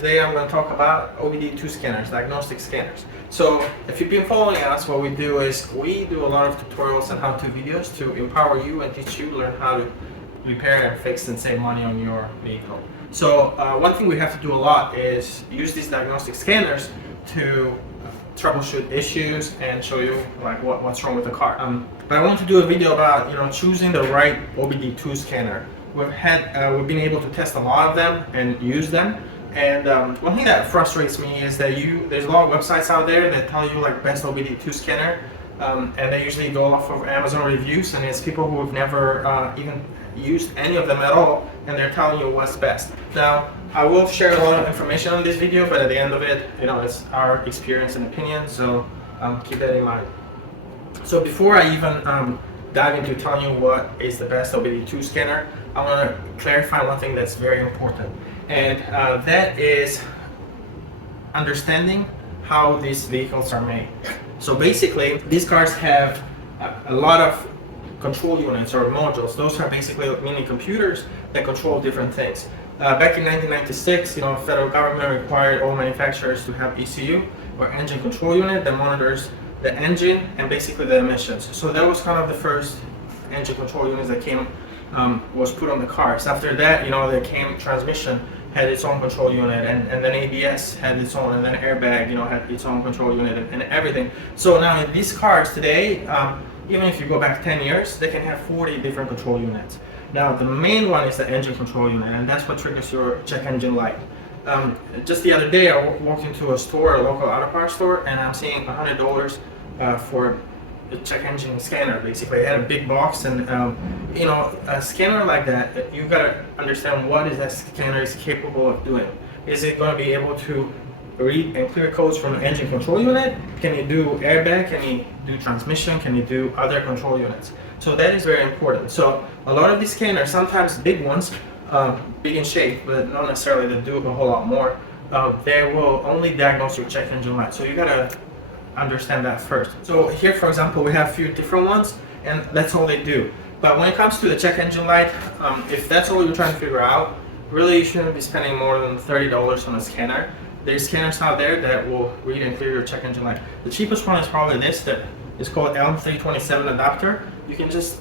today I'm going to talk about OBD2 scanners, diagnostic scanners. So if you've been following us, what we do is we do a lot of tutorials and how-to videos to empower you and teach you learn how to repair and fix and save money on your vehicle. So one thing we have to do a lot is use these diagnostic scanners to troubleshoot issues and show you like what's wrong with the car. But I want to do a video about choosing the right OBD2 scanner. We've been able to test a lot of them and use them. And one thing that frustrates me is that there's a lot of websites out there that tell you like best OBD2 scanner, and they usually go off of Amazon reviews, and it's people who have never even used any of them at all, and they're telling you what's best. Now, I will share a lot of information on this video, but at the end of it, it's our experience and opinion, so keep that in mind. So before I even dive into telling you what is the best OBD2 scanner, I want to clarify one thing that's very important, and that is understanding how these vehicles are made. So basically, these cars have a lot of control units or modules. Those are basically mini computers that control different things. Back in 1996, the federal government required all manufacturers to have ECU, or engine control unit, that monitors the engine and basically the emissions. So that was kind of the first engine control units that was put on the cars. After that, there came transmission, had its own control unit, and then ABS had its own, and then airbag, had its own control unit, and everything. So now in these cars today, even if you go back 10 years, they can have 40 different control units. Now the main one is the engine control unit, and that's what triggers your check engine light. Just the other day, I walked into a store, a local auto parts store, and I'm seeing $100 for a check engine scanner. Basically, it had a big box, and a scanner like that, you've got to understand what is that scanner is capable of doing. Is it going to be able to read and clear codes from the engine control unit? Can you do airbag? Can you do transmission? Can you do other control units? So that is very important. So a lot of these scanners, sometimes big ones, big in shape, but not necessarily that do a whole lot more, they will only diagnose your check engine light. So you gotta understand that first. So here, for example, we have a few different ones, and that's all they do. But when it comes to the check engine light, if that's all you're trying to figure out, really you shouldn't be spending more than $30 on a scanner. There's scanners out there that will read and clear your check engine light. The cheapest one is probably this, that is called ELM327 adapter. You can just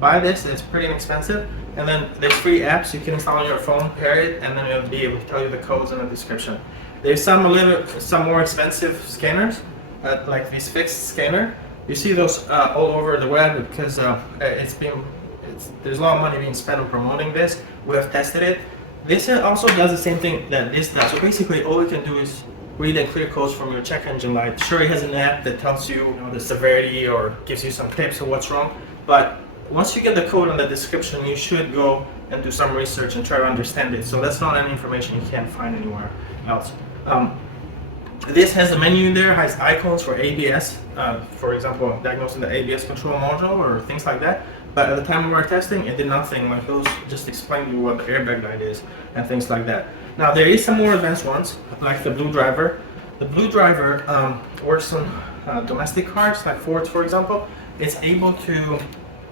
buy this, it's pretty inexpensive, and then there's free apps you can install on your phone, pair it, and then it'll be able to tell you the codes in the description. There's some more expensive scanners, like this fixed scanner. You see those all over the web because there's a lot of money being spent on promoting this. We have tested it. This also does the same thing that this does. So basically, all you can do is read and clear codes from your check engine light. Sure, it has an app that tells you, the severity or gives you some tips of what's wrong, but once you get the code in the description, you should go and do some research and try to understand it. So that's not any information you can't find anywhere else. This has a menu in there, has icons for ABS, for example, diagnosing the ABS control module or things like that. But at the time we were testing, it did nothing. Like those just explain to you what the airbag light is and things like that. Now there is some more advanced ones, like the Blue Driver. The Blue Driver works on domestic cars, like Fords, for example. It's able to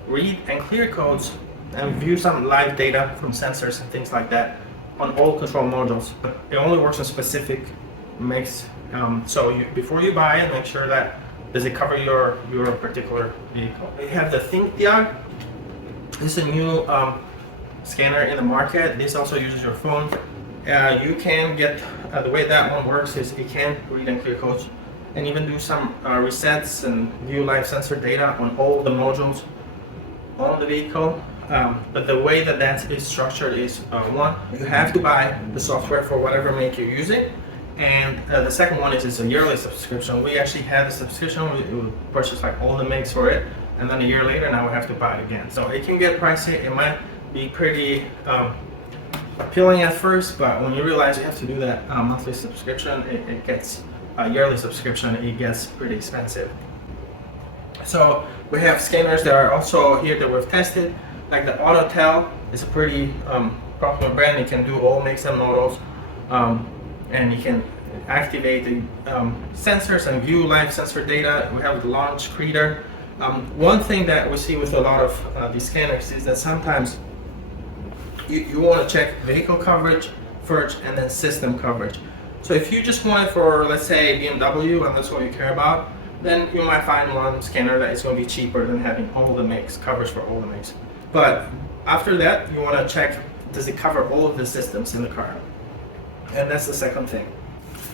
read and clear codes and view some live data from sensors and things like that on all control modules. But it only works on specific makes. So before you buy it, make sure that does it cover your particular vehicle. We have the ThinkDiag. This is a new scanner in the market. This also uses your phone. You can get, the way that one works is it can read and clear codes and even do some resets and view live sensor data on all the modules on the vehicle. But the way that is structured is one, you have to buy the software for whatever make you're using. And the second one is it's a yearly subscription. We actually had a subscription. We purchased like all the makes for it, and then a year later, now we have to buy it again. So it can get pricey. It might be pretty appealing at first, but when you realize you have to do that monthly subscription, it gets a yearly subscription. It gets pretty expensive. So we have scanners that are also here that we've tested, like the AutoTel is a pretty popular brand. It can do all makes and models. And you can activate the sensors and view live sensor data. We have the launch creator. One thing that we see with a lot of these scanners is that sometimes you want to check vehicle coverage coverage and then system coverage. So if you just want it for, let's say, BMW, and that's what you care about, then you might find one scanner that is going to be cheaper than having all the makes, coverage for all the makes. But after that, you want to check, does it cover all of the systems in the car? And that's the second thing.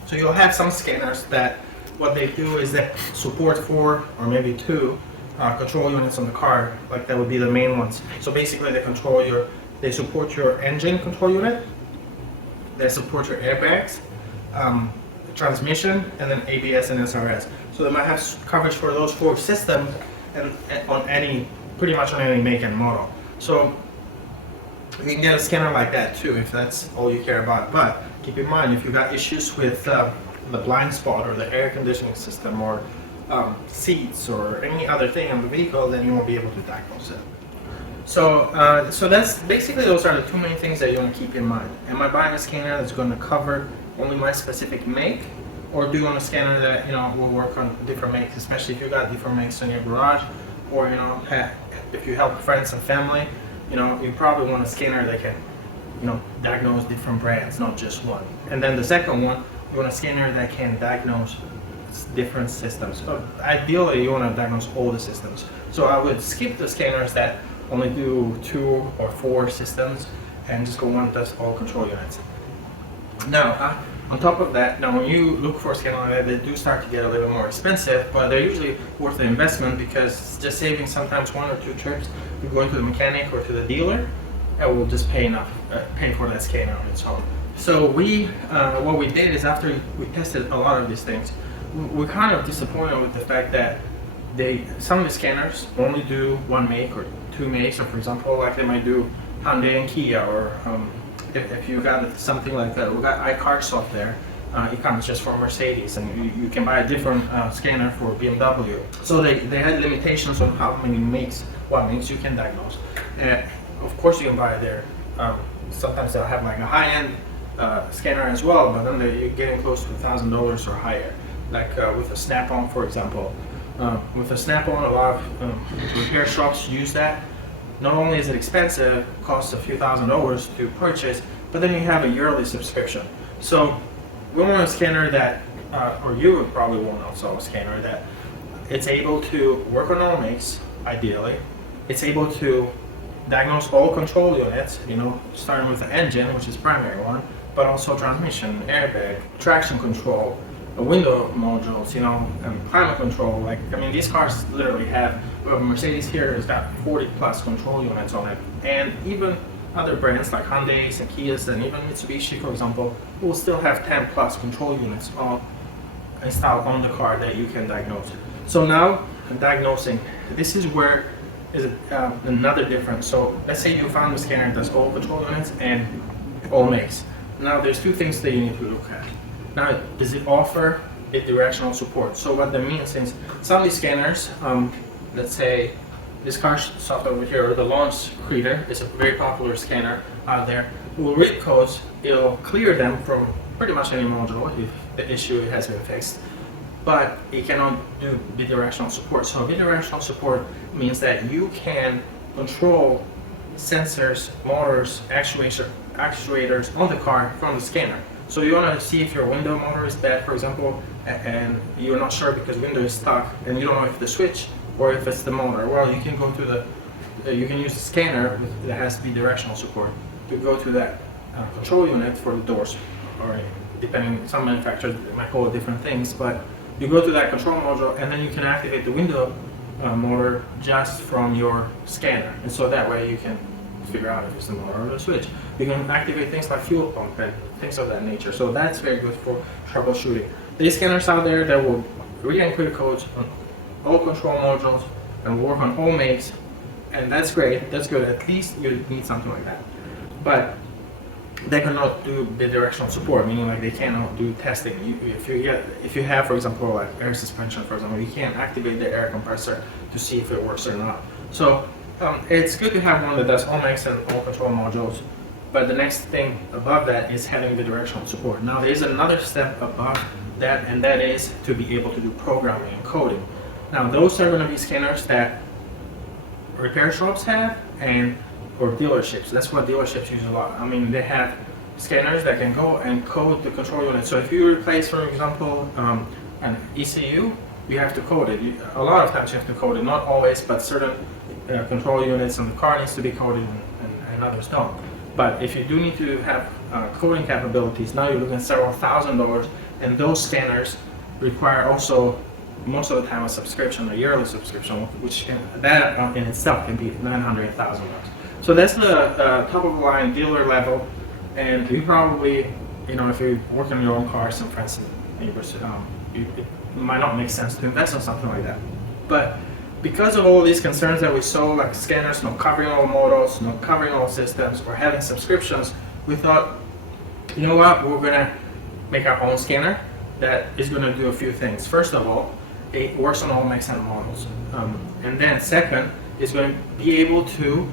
So you'll have some scanners that what they do is they support 4 or maybe 2 control units on the car, like that would be the main ones. So basically they support your engine control unit, they support your airbags, transmission, and then ABS and SRS. So they might have coverage for those 4 systems and on pretty much on any make and model. So you can get a scanner like that too if that's all you care about. But keep in mind, if you got issues with the blind spot or the air conditioning system or seats or any other thing on the vehicle, then you won't be able to diagnose it. So, so that's basically, those are the 2 main things that you want to keep in mind. Am I buying a scanner that's going to cover only my specific make, or do you want a scanner that will work on different makes, especially if you got different makes in your garage, or if you help friends and family, you probably want a scanner that can diagnose different brands, not just one. And then the second one, you want a scanner that can diagnose different systems. So ideally, you want to diagnose all the systems. So I would skip the scanners that only do 2 or 4 systems and just go one that does all control units. Now, on top of that, now when you look for a scanner like that, they do start to get a little more expensive, but they're usually worth the investment because it's just saving sometimes 1 or 2 trips to going to the mechanic or to the dealer, and we'll just pay for that scanner on its own. So what we did is, after we tested a lot of these things, we're kind of disappointed with the fact that some of the scanners only do 1 make or 2 makes. So for example, like they might do Hyundai and Kia, or if you got something like that, we got iCar software. It comes just for Mercedes, and you can buy a different scanner for BMW. So they had limitations on how many makes, what makes you can diagnose. Of course, you can buy there. Sometimes they'll have like a high-end scanner as well, but then you're getting close to $1,000 or higher. Like with a Snap-on, for example. With a Snap-on, a lot of repair shops use that. Not only is it expensive, it costs a few $1,000s to purchase, but then you have a yearly subscription. So we want a scanner that, or you would probably want also a scanner that it's able to work on all makes, ideally. It's able to diagnose all control units, starting with the engine, which is the primary one, but also transmission, airbag, traction control, window modules, climate control. These cars literally have, Mercedes here has got 40 plus control units on it, and even other brands like Hyundai's and Kia's and even Mitsubishi, for example, will still have 10 plus control units all installed on the car that you can diagnose. So now, diagnosing, this is where is another difference. So let's say you found a scanner that does all control units and all makes. Now there's 2 things that you need to look at. Now, does it offer bidirectional support? So what that means is, some of these scanners, let's say this car software over here, or the Launch Creator, is a very popular scanner out there. It will read codes, it'll clear them from pretty much any module if the issue has been fixed, but it cannot do bidirectional support. So bidirectional support means that you can control sensors, motors, actuators on the car from the scanner. So you want to see if your window motor is bad, for example, and you're not sure because window is stuck, and you don't know if the switch or if it's the motor. Well, you can go to you can use the scanner that has bidirectional support to go to that control unit for the doors, or depending, some manufacturers might call it different things, but you go to that control module, and then you can activate the window motor just from your scanner, and so that way you can figure out if it's the motor or the switch. You can activate things like fuel pump and things of that nature. So that's very good for troubleshooting. These scanners out there that will read and clear codes on all control modules and work on all makes, and that's great. That's good. At least you need something like that. But they cannot do bidirectional support, meaning like they cannot do testing. If you have, for example, like air suspension, for example, you can't activate the air compressor to see if it works or not. So it's good to have one that does all makes and all control modules, but the next thing above that is having bidirectional support. Now there is another step above that, and that is to be able to do programming and coding. Now those are going to be scanners that repair shops have, or dealerships. That's what dealerships use a lot. They have scanners that can go and code the control unit. So if you replace, for example, an ECU, you have to code it. A lot of times you have to code it, not always, but certain control units on the car needs to be coded and others don't. But if you do need to have coding capabilities, now you're looking at several $1,000s, and those scanners require also most of the time a subscription, a yearly subscription, which that in itself can be $900,000. So that's the top of the line dealer level, and you probably, if you work on your own car, some friends and neighbors, it might not make sense to invest in something like that. But because of all these concerns that we saw, like scanners not covering all models, not covering all systems, or having subscriptions, we thought, you know what, we're gonna make our own scanner that is gonna do a few things. First of all, it works on all makes and models. And then second, is going to be able to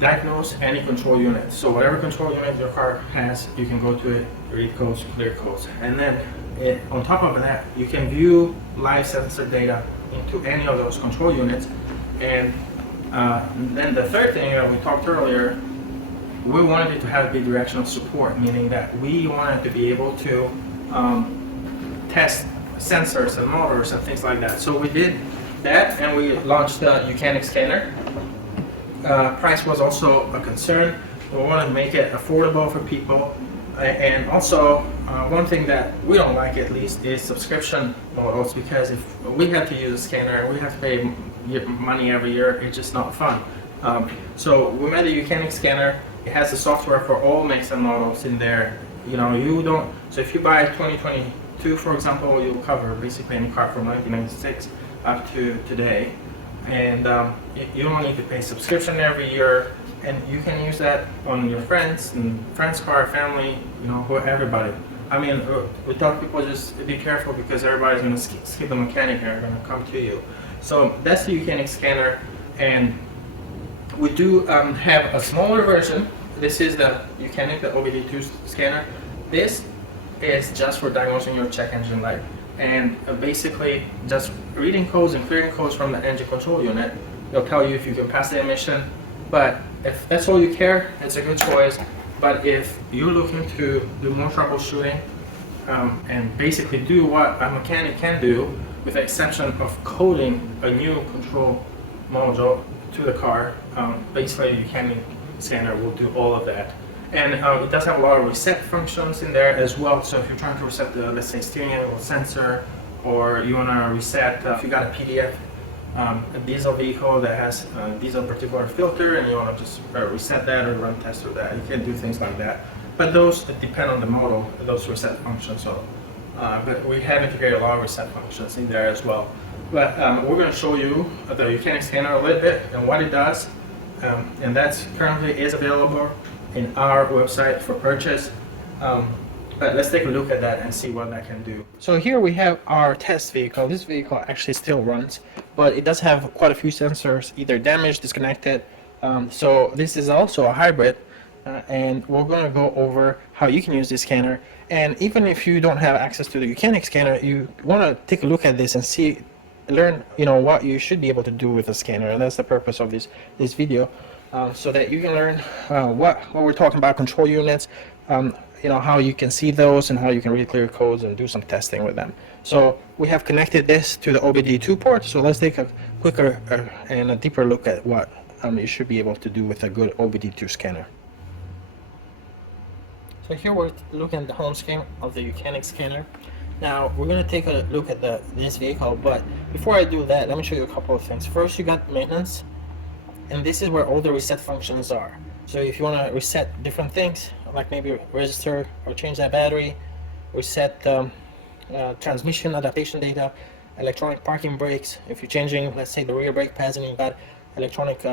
diagnose any control unit. So whatever control unit your car has, you can go to it, read codes, clear codes. And then on top of that, you can view live sensor data into any of those control units. And then the third thing that we talked earlier, we wanted it to have bidirectional support, meaning that we wanted to be able to test sensors and motors and things like that. So we did that, and we launched the Ucanic scanner. Price was also a concern. We wanted to make it affordable for people, and also one thing that we don't like, at least, is subscription models, because if we have to use a scanner and we have to pay money every year, it's just not fun. So we made a Ucanic scanner. It has the software for all makes and models in there. So if you buy 2022, for example, you'll cover basically any car from 1996 up to today, and you don't need to pay subscription every year, and you can use that on your friends car, family, everybody. I mean, we tell people just be careful, because everybody's going to skip the mechanic and are going to come to you. So that's the Ucanic scanner, and we do have a smaller version. This is the Ucanic, the OBD2 scanner. This is just for diagnosing your check engine light, and basically just reading codes and clearing codes from the engine control unit. It'll tell you if you can pass the emission, but if that's all you care, it's a good choice. But if you're looking to do more troubleshooting and basically do what a mechanic can do, with the exception of coding a new control module to the car, basically the Ucanic scanner will do all of that. And it does have a lot of reset functions in there as well. So if you're trying to reset the, let's say, steering angle sensor, or you want to reset, if you got a PDF, a diesel vehicle that has a diesel particulate filter, and you want to just reset that or run tests with that, you can do things like that. But those depend on the model, those reset functions. So, but we have integrated a lot of reset functions in there as well. But we're going to show you the Ucanic scanner a little bit and what it does, and that's currently is available in our website for purchase. But let's take a look at that and see what that can do. So here we have our test vehicle. This vehicle actually still runs, but it does have quite a few sensors, either damaged, disconnected. So this is also a hybrid, and we're going to go over how you can use this scanner. And even if you don't have access to the Ucanic scanner, you want to take a look at this and learn what you should be able to do with a scanner. And that's the purpose of this video, so that you can learn what we're talking about, control units, how you can see those and how you can read clear codes and do some testing with them. So we have connected this to the OBD2 port. So let's take a quicker and a deeper look at what you should be able to do with a good OBD2 scanner. So here we're looking at the home screen of the Ucanic scanner. Now we're going to take a look at this vehicle, but before I do that, let me show you a couple of things. First, you got maintenance, and this is where all the reset functions are. So if you want to reset different things, like maybe register or change that battery, reset transmission adaptation data, electronic parking brakes. If you're changing, let's say, the rear brake pads and you've got electronic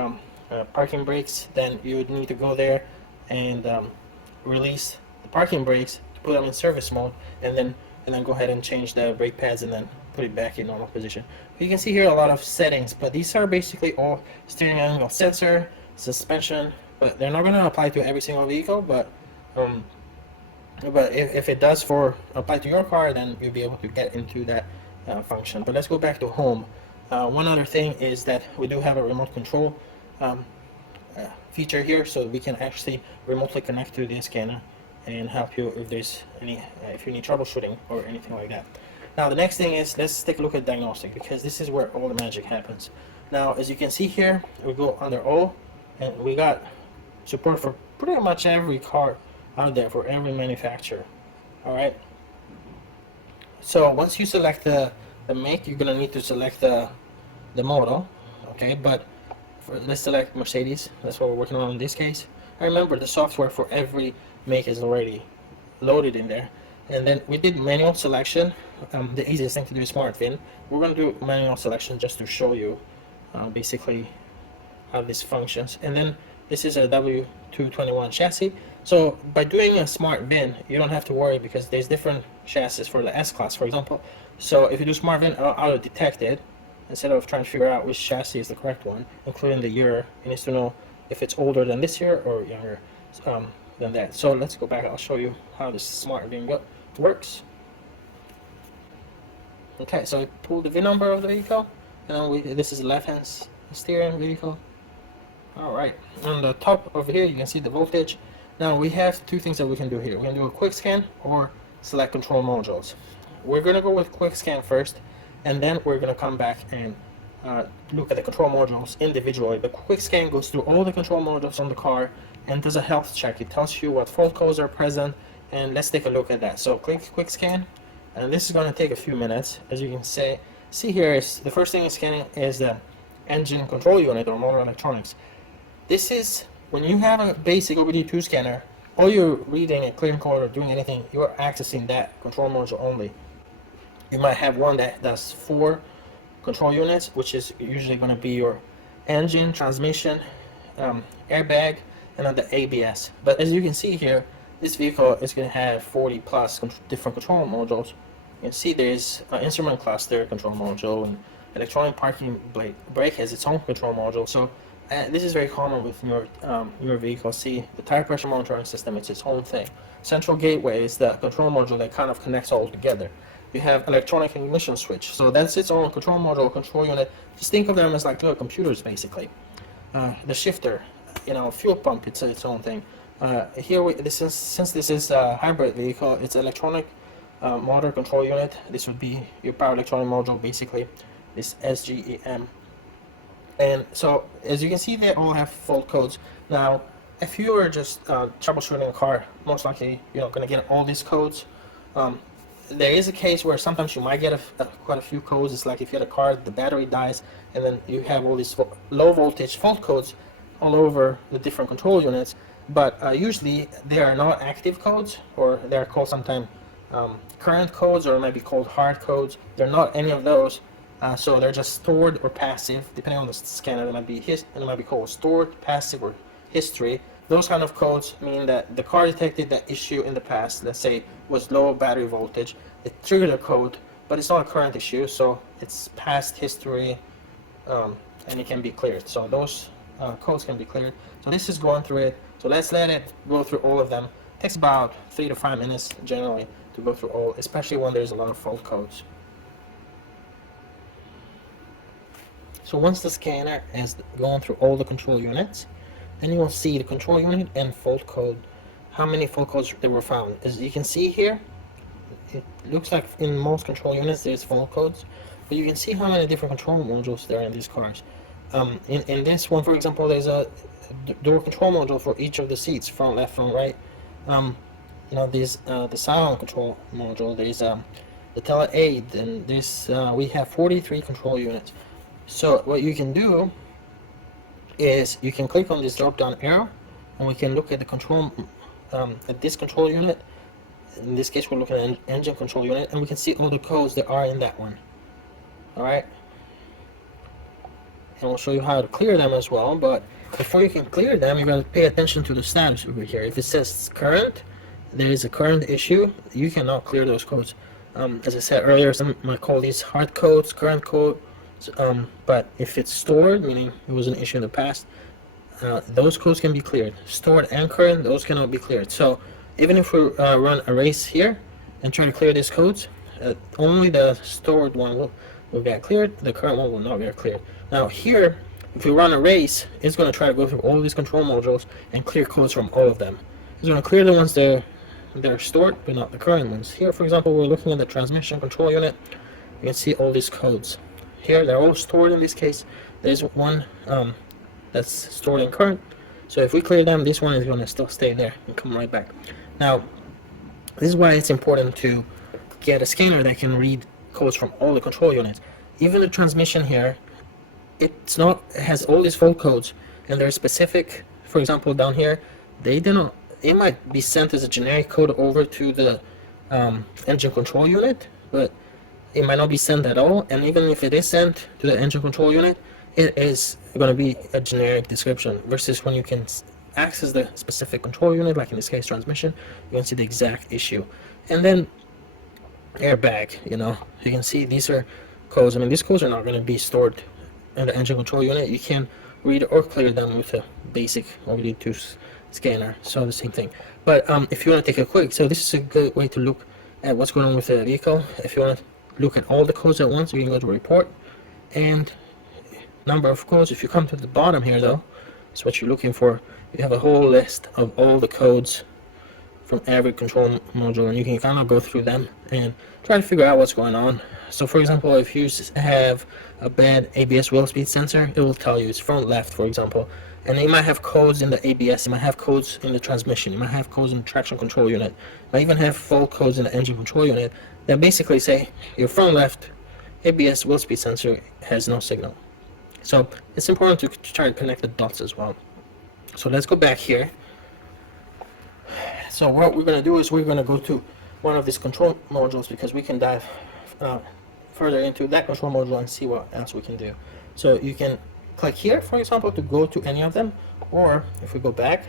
parking brakes, then you would need to go there and release the parking brakes to put them in service mode, and then go ahead and change the brake pads and then put it back in normal position. You can see here a lot of settings, but these are basically all steering angle sensor, suspension, but they're not going to apply to every single vehicle. But if it does apply to your car, then you'll be able to get into that function. But let's go back to home. One other thing is that we do have a remote control feature here, so we can actually remotely connect to the scanner and help you if there's any if you need troubleshooting or anything like that. Now the next thing is, let's take a look at diagnostic, because this is where all the magic happens. Now as you can see here, we go under all, and we got support for pretty much every car out there, for every manufacturer. All right, so once you select the make, you're gonna need to select the model. Okay, but let's select Mercedes. That's what we're working on in this case. I remember the software for every make is already loaded in there. And then we did manual selection. The easiest thing to do is Smart VIN. We're going to do manual selection just to show you basically how this functions. And then this is a W221 chassis. So by doing a Smart VIN, you don't have to worry, because there's different chassis for the S-Class, for example. So if you do Smart VIN, it'll detect it. Instead of trying to figure out which chassis is the correct one, including the year, it needs to know if it's older than this year or younger than that. So let's go back. I'll show you how this Smart VIN works. Okay, so I pulled the VIN number of the vehicle, and this is the left-hand steering vehicle. All right, on the top over here, you can see the voltage. Now we have two things that we can do here. We can do a quick scan or select control modules. We're gonna go with quick scan first, and then we're going to come back and look at the control modules individually. The quick scan goes through all the control modules on the car and does a health check. It tells you what fault codes are present, and let's take a look at that. So click quick scan, and this is going to take a few minutes. As you can see here, is the first thing it's scanning is the engine control unit or motor electronics. This is when you have a basic OBD2 scanner, all you're reading a clearing code or doing anything, you're accessing that control module only. You might have one that does 4 control units, which is usually going to be your engine, transmission, airbag, and then the ABS. But as you can see here, this vehicle is going to have 40 plus different control modules. You can see there's an instrument cluster control module, and electronic parking brake has its own control module. So this is very common with your vehicle. See, the tire pressure monitoring system, it's its own thing. Central gateway is the control module that kind of connects all together. You have electronic ignition switch, so that's its own control module, control unit. Just think of them as like little computers, basically. The shifter, fuel pump, it's its own thing. Here, since this is a hybrid vehicle, it's electronic motor control unit. This would be your power electronic module, basically. This SGEM. And so, as you can see, they all have fault codes. Now, if you are just troubleshooting a car, most likely you're not going to get all these codes. There is a case where sometimes you might get quite a few codes. It's like if you had a car, the battery dies, and then you have all these low voltage fault codes all over the different control units. But usually they are not active codes, or they're called sometimes current codes, or maybe called hard codes. They're not any of those. So they're just stored or passive, depending on the scanner. It might be called stored, passive, or history. Those kind of codes mean that the car detected that issue in the past, let's say was low battery voltage. It triggered a code, but it's not a current issue, so it's past history, and it can be cleared. So those codes can be cleared. So this is going through it. So let's let it go through all of them. It takes about 3 to 5 minutes generally to go through all, especially when there's a lot of fault codes. So once the scanner has gone through all the control units, then you will see the control unit and fault code, how many fault codes there were found. As you can see here, it looks like in most control units there's fault codes, but you can see how many different control modules there are in these cars. In this one, for example, there's a door control module for each of the seats, front, left, front, right. There's the sound control module, there's the tele aid, and there's we have 43 control units. So what you can do is you can click on this drop down arrow, and we can look at the control at this control unit. In this case, we're looking at engine control unit, and we can see all the codes that are in that one. All right, and we'll show you how to clear them as well. But before you can clear them, you got to pay attention to the status over here. If it says current, there is a current issue, you cannot clear those codes. As I said earlier, some might call these hard codes, current code. But if it's stored, meaning it was an issue in the past, those codes can be cleared. Stored and current, those cannot be cleared. So even if we run erase here and try to clear these codes, only the stored one will get cleared, the current one will not get cleared. Now here, if you run a race, it's going to try to go through all these control modules and clear codes from all of them. It's going to clear the ones that are stored, but not the current ones. Here, for example, we're looking at the transmission control unit. You can see all these codes. Here, they're all stored in this case. There's one that's stored in current. So if we clear them, this one is going to still stay there and come right back. Now, this is why it's important to get a scanner that can read codes from all the control units. Even the transmission here, it has all these fault codes, and they're specific. For example, down here, it might be sent as a generic code over to the engine control unit, but it might not be sent at all. And even if it is sent to the engine control unit, it is going to be a generic description, versus when you can access the specific control unit, like in this case transmission, you can see the exact issue. And then airbag, you can see these are codes. I mean, these codes are not going to be stored in the engine control unit. You can read or clear them with a basic OBD2 scanner, so the same thing. But if you want to take a quick, so this is a good way to look at what's going on with the vehicle. If you want to look at all the codes at once, you can go to report and number of codes. If you come to the bottom here, though, it's what you're looking for. You have a whole list of all the codes from every control module, and you can kind of go through them and try to figure out what's going on. So for example, if you have a bad ABS wheel speed sensor, it will tell you it's front left, for example, and it might have codes in the ABS, it might have codes in the transmission, it might have codes in the traction control unit, it might even have fault codes in the engine control unit that basically say your front left ABS wheel speed sensor has no signal. So it's important to try to connect the dots as well. So let's go back here. So what we're going to do is we're going to go to one of these control modules, because we can dive further into that control module and see what else we can do. So you can click here, for example, to go to any of them, or if we go back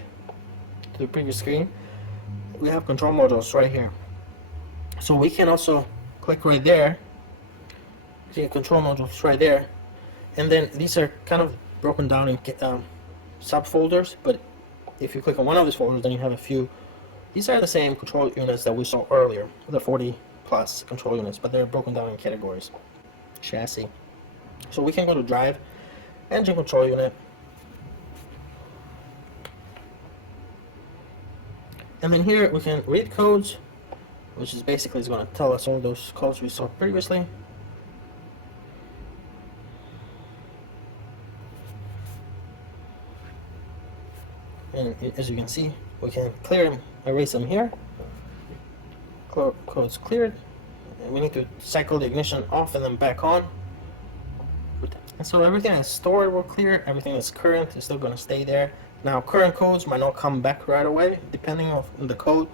to the previous screen, we have control modules right here. So we can also click right there, see control modules right there, and then these are kind of broken down in subfolders, but if you click on one of these folders, then you have a few. These are the same control units that we saw earlier, the 40 plus control units, but they're broken down in categories. Chassis. So we can go to drive, engine control unit, and then here we can read codes, which is basically is going to tell us all those codes we saw previously. And as you can see, we can clear them, erase them here. Codes cleared. And we need to cycle the ignition off and then back on. And so everything that's stored will clear. Everything that's current is still going to stay there. Now, current codes might not come back right away, depending on the code.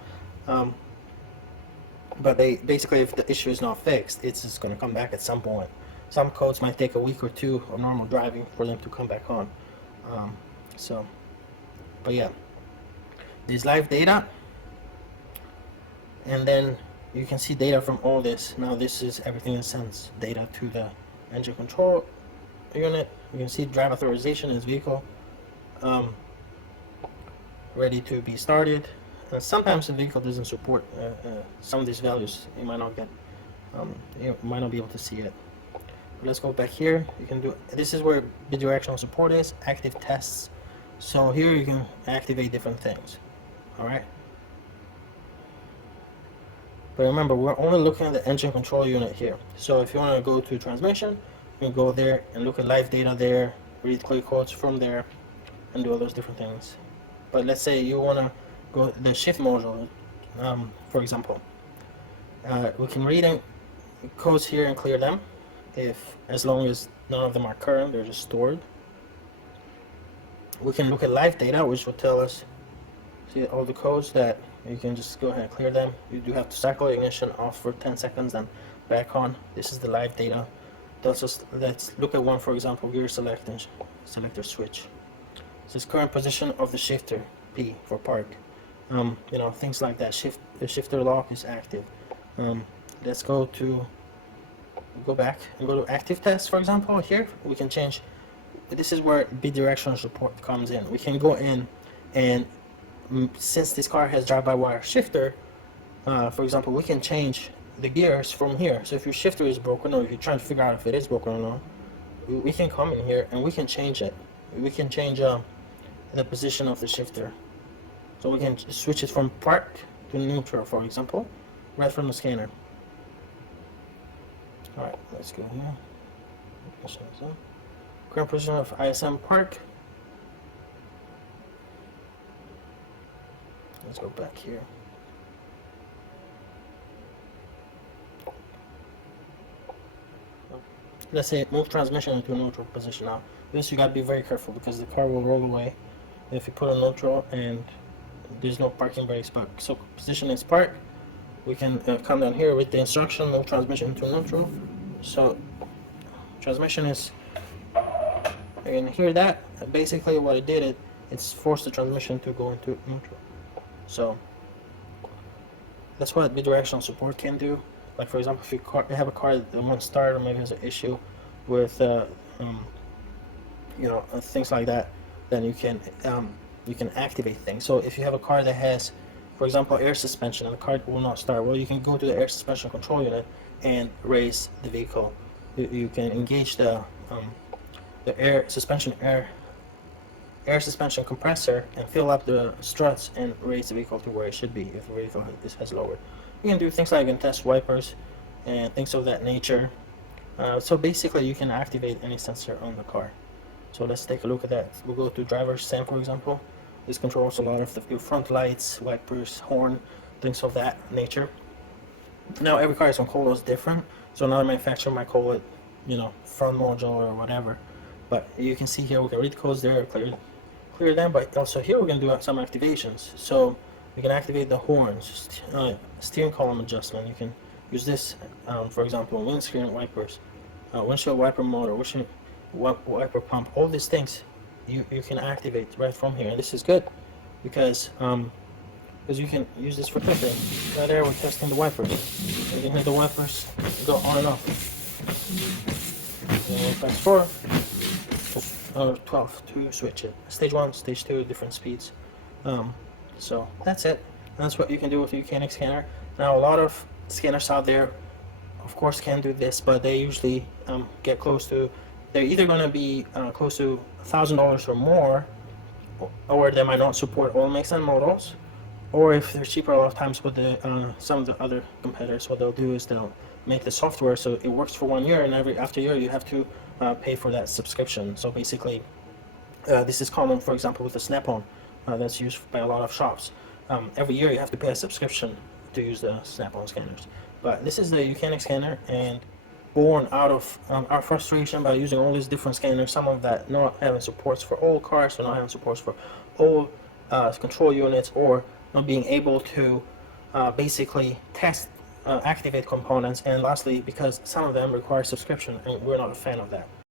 But they basically, if the issue is not fixed, it's just going to come back at some point. Some codes might take a week or two of normal driving for them to come back on. But yeah, there's live data, and then you can see data from all this. Now this is everything that sends data to the engine control unit. You can see drive authorization is vehicle ready to be started. Sometimes the vehicle doesn't support some of these values. You might not get, you might not be able to see it. But let's go back here. You can do. This is where bidirectional support is. Active tests. So here you can activate different things. All right. But remember, we're only looking at the engine control unit here. So if you want to go to transmission, you can go there and look at live data there, read clear codes from there, and do all those different things. But let's say you want to go the shift module, for example. We can read codes here and clear them, as long as none of them are current, they're just stored. We can look at live data, which will tell us, see all the codes that you can just go ahead and clear them. You do have to cycle ignition off for 10 seconds, then back on. This is the live data. Let's look at one, for example, gear selector switch. This is current position of the shifter, P for park. Things like that. The shifter lock is active. Let's go back and go to active test, for example. Here we can change. This is where bidirectional support comes in. We can go in and since this car has drive-by-wire shifter, for example, we can change the gears from here. So if your shifter is broken, or if you're trying to figure out if it is broken or not, we can come in here and we can change it. We can change the position of the shifter. So we can switch it from park to neutral, for example, right from the scanner. Alright, let's go here. Current position of ISM park. Let's go back here. Let's say move transmission into a neutral position now. This you gotta be very careful because the car will roll away if you put a neutral and there's no parking brakes. But so position is park. We can come down here with the instruction move transmission into neutral. So transmission is, you can hear that. Basically what it did, it's forced the transmission to go into neutral. So that's what bidirectional support can do. Like for example, if you have a car that won't start or maybe has an issue with things like that, then you can activate things. So if you have a car that has, for example, air suspension and the car will not start, well, you can go to the air suspension control unit and raise the vehicle. You can engage the air suspension compressor and fill up the struts and raise the vehicle to where it should be if the vehicle has lowered. You can do things like you can test wipers and things of that nature. So basically you can activate any sensor on the car. So let's take a look at that. We'll go to driver's SAM, for example. This controls a lot of your front lights, wipers, horn, things of that nature. Now every car is going to call those different. So another manufacturer might call it, front module or whatever. But you can see here we can read codes there, clear them. But also here we're going to do some activations. So we can activate the horns, steering column adjustment. You can use this, for example, windscreen wipers, windshield wiper motor, windshield wiper pump. All these things you can activate right from here. And this is good because you can use this for testing. Right there, we're testing the wipers. You can hear the wipers go on and off. And press 4 or 12 to switch it. Stage 1, stage 2, different speeds. So that's it. That's what you can do with the Ucanic scanner. Now a lot of scanners out there, of course, can do this, but they usually get close to. They're either going to be close to $1,000 or more, or they might not support all makes and models. Or if they're cheaper, a lot of times with the some of the other competitors, what they'll do is they'll make the software so it works for 1 year, and after a year you have to pay for that subscription. So basically, this is common, for example, with the Snap-on. That's used by a lot of shops. Every year you have to pay a subscription to use the Snap-on scanners. But this is the Ucanic scanner, and born out of our frustration by using all these different scanners, some of that not having supports for all cars, or not having supports for all control units, or not being able to basically activate components, and lastly, because some of them require subscription, and we're not a fan of that.